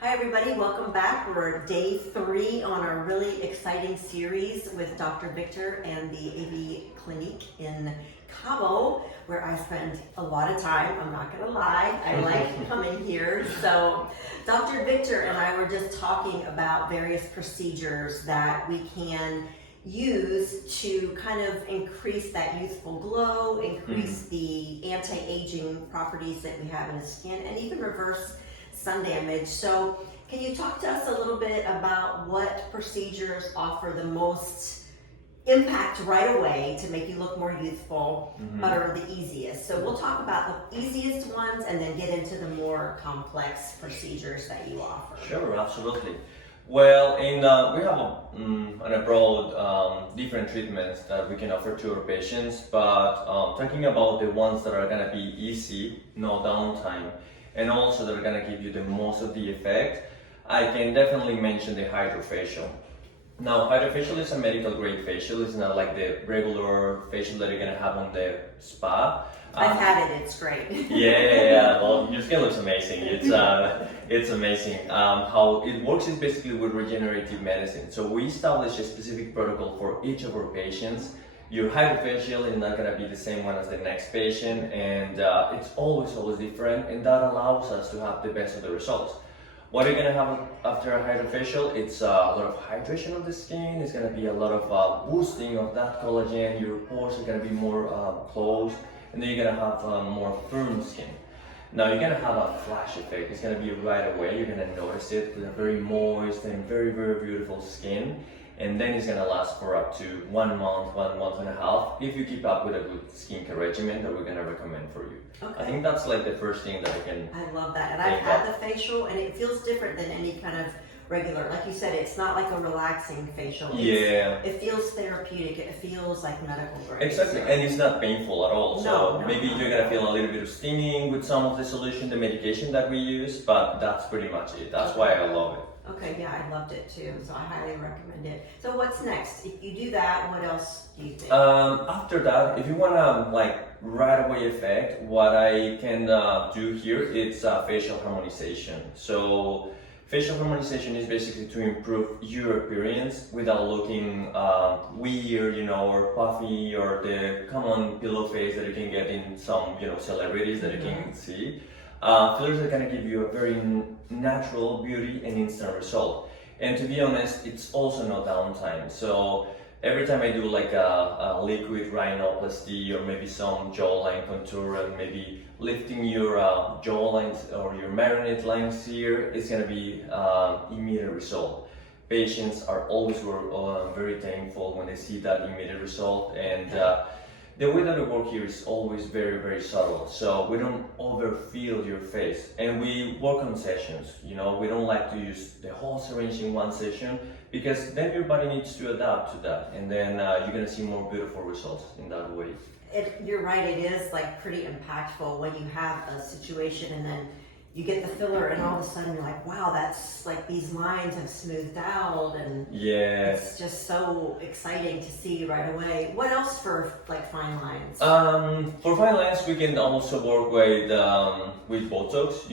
Hi everybody, welcome back. We're at day 3 on our really exciting series with Dr. Victor and the AV Clinique in Cabo, where I spend a lot of time. I'm not gonna lie, I like coming here. So Dr. Victor and I were just talking about various procedures that we can use to kind of increase that youthful glow, increase the anti-aging properties that we have in the skin, and even reverse sun damage. So can you talk to us a little bit about what procedures offer the most impact right away to make you look more youthful, but are the easiest? So we'll talk about the easiest ones and then get into the more complex procedures that you offer. Sure, absolutely. Well, we have an abroad different treatments that we can offer to our patients, but talking about the ones that are gonna be easy, no downtime, and also that are gonna give you the most of the effect, I can definitely mention the hydrofacial. Now, hydrofacial is a medical grade facial. It's not like the regular facial that you're gonna have on the spa. I've had it, it's great. Yeah. Well, your skin looks amazing. It's amazing. How it works is basically with regenerative medicine. So we establish a specific protocol for each of our patients. Your hydrofacial is not gonna be the same one as the next patient, and it's always different, and that allows us to have the best of the results. What you're gonna have after a hydrofacial, it's a lot of hydration of the skin. It's gonna be a lot of boosting of that collagen. Your pores are gonna be more closed, and then you're gonna have more firm skin. Now you're gonna have a flash effect. It's gonna be right away. You're gonna notice it with a very moist and very, very beautiful skin. And then it's gonna last for up to 1 month, 1.5 months, if you keep up with a good skincare regimen that we're gonna recommend for you. Okay. I think that's like the first thing that I can. I love that, and I've had the facial, and it feels different than any kind of regular. Like you said, it's not like a relaxing facial. It feels therapeutic. It feels like medical grade. Exactly, and it's not painful at all. So maybe you're gonna feel a little bit of stinging with some of the solution, the medication that we use, but that's pretty much it. That's why I love it. Okay, yeah, I loved it too, so I highly recommend it. So what's next? If you do that, what else do you think? After that, if you wanna like right away effect, what I can do here is facial harmonization. So facial harmonization is basically to improve your appearance without looking weird, or puffy, or the common pillow face that you can get in some, celebrities that you can see. Fillers are gonna give you a very natural beauty and instant result. And to be honest, it's also no downtime. So every time I do like a liquid rhinoplasty or maybe some jawline contour and maybe lifting your jawlines or your marinade lines here, it's gonna be immediate result. Patients are always very thankful when they see that immediate result, and the way that we work here is always very, very subtle. So we don't overfill your face, and we work on sessions. We don't like to use the whole syringe in one session, because then your body needs to adapt to that, and then you're gonna see more beautiful results in that way. You're right, it is like pretty impactful when you have a situation and then you get the filler and all of a sudden you're like, wow, that's like these lines have smoothed out, and it's just so exciting to see right away. What else for like fine lines? For fine lines, we can also work with botox,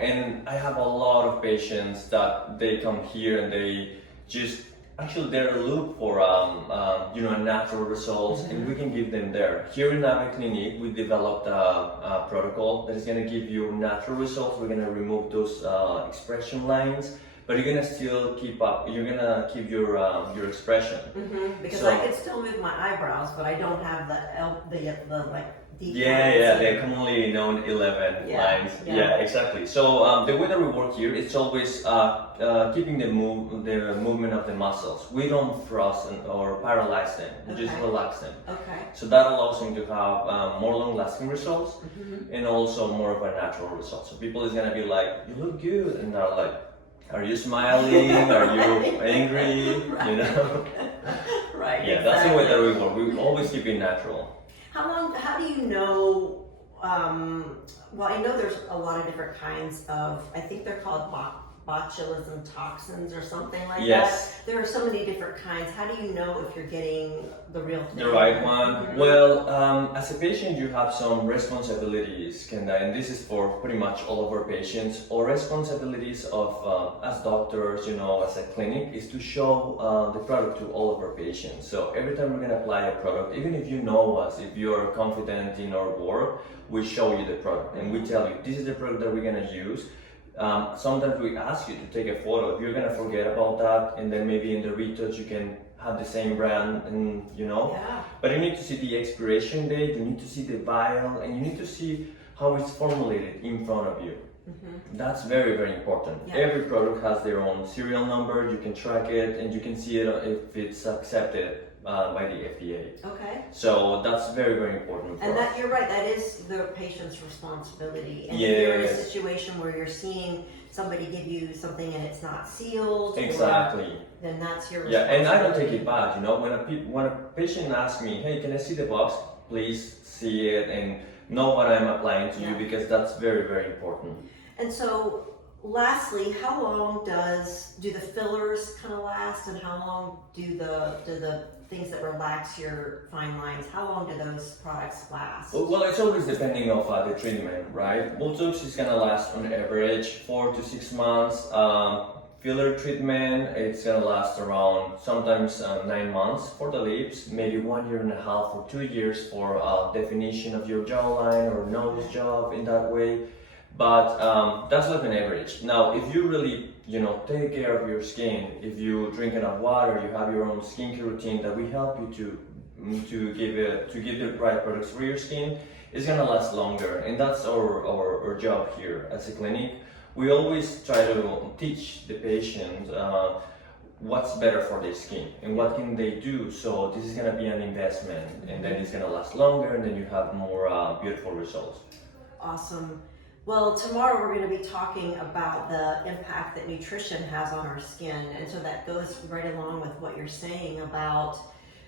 and I have a lot of patients that they come here and they just they're looking for natural results, and we can give them there. Here in our clinic, we developed a protocol that is going to give you natural results. We're going to remove those expression lines, but you're going to still keep up. You're going to keep your expression. Because I could still move my eyebrows, but I don't have the like. They're commonly known 11 lines. Yeah, exactly. So the way that we work here, it's always keeping the movement of the muscles. We don't frost or paralyze them. We just relax them. Okay. So that allows them to have more long-lasting results, and also more of a natural result. So people is gonna be like, "You look good," and they're like, "Are you smiling? Are you angry?" Right. Yeah, that's the way that we work. We always keep it natural. How do you know, well, I know there's a lot of different kinds of, I think they're called botulism toxins or something like Yes. that. There are so many different kinds. How do you know if you're getting the real thing? The right one. Well, as a patient, you have some responsibilities, Kenda, and this is for pretty much all of our patients. Our responsibilities of as doctors, you know, as a clinic, is to show the product to all of our patients. So every time we're gonna apply a product, even if you know us, if you are confident in our work, we show you the product and we tell you this is the product that we're gonna use. Sometimes we ask you to take a photo. If you're gonna forget about that, and then maybe in the retouch you can have the same brand, and you know. Yeah. But you need to see the expiration date. You need to see the vial, and you need to see how it's formulated in front of you. That's very, very important. Yeah. Every product has their own serial number. You can track it, and you can see it if it's accepted by the FDA. Okay. So that's very, very important for And us. that you're right, that is the patient's responsibility. And Yes. if you're in a situation where you're seeing somebody give you something and it's not sealed, Exactly. then that's your Yeah, responsibility. and I don't take it bad. You know, when a patient asks me, "Hey, can I see the box?" Please see it and know what I'm applying to you, Yeah. because that's very, very important. And so, lastly, how long do the fillers kind of last, and how long do the things that relax your fine lines? How long do those products last? Well, it's always depending of the treatment, right? Botox is gonna last on average 4 to 6 months. Filler treatment, it's gonna last around sometimes 9 months for the lips, maybe 1.5 years or 2 years for definition of your jawline or nose job in that way. But that's like an average. Now, if you really, you know, take care of your skin, if you drink enough water, you have your own skincare routine that we help you to give the right products for your skin, it's gonna last longer. And that's our job here as a clinic. We always try to teach the patient what's better for their skin and what can they do. So this is gonna be an investment, and then it's gonna last longer, and then you have more beautiful results. Awesome. Well, tomorrow we're going to be talking about the impact that nutrition has on our skin. And so that goes right along with what you're saying about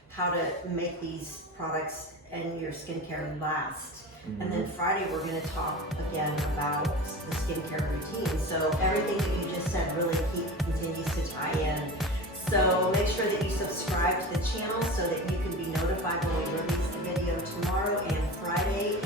how to make these products and your skincare last. And then Friday we're going to talk again about the skincare routine. So everything that you just said really continues to tie in. So make sure that you subscribe to the channel so that you can be notified when we release the video tomorrow and Friday.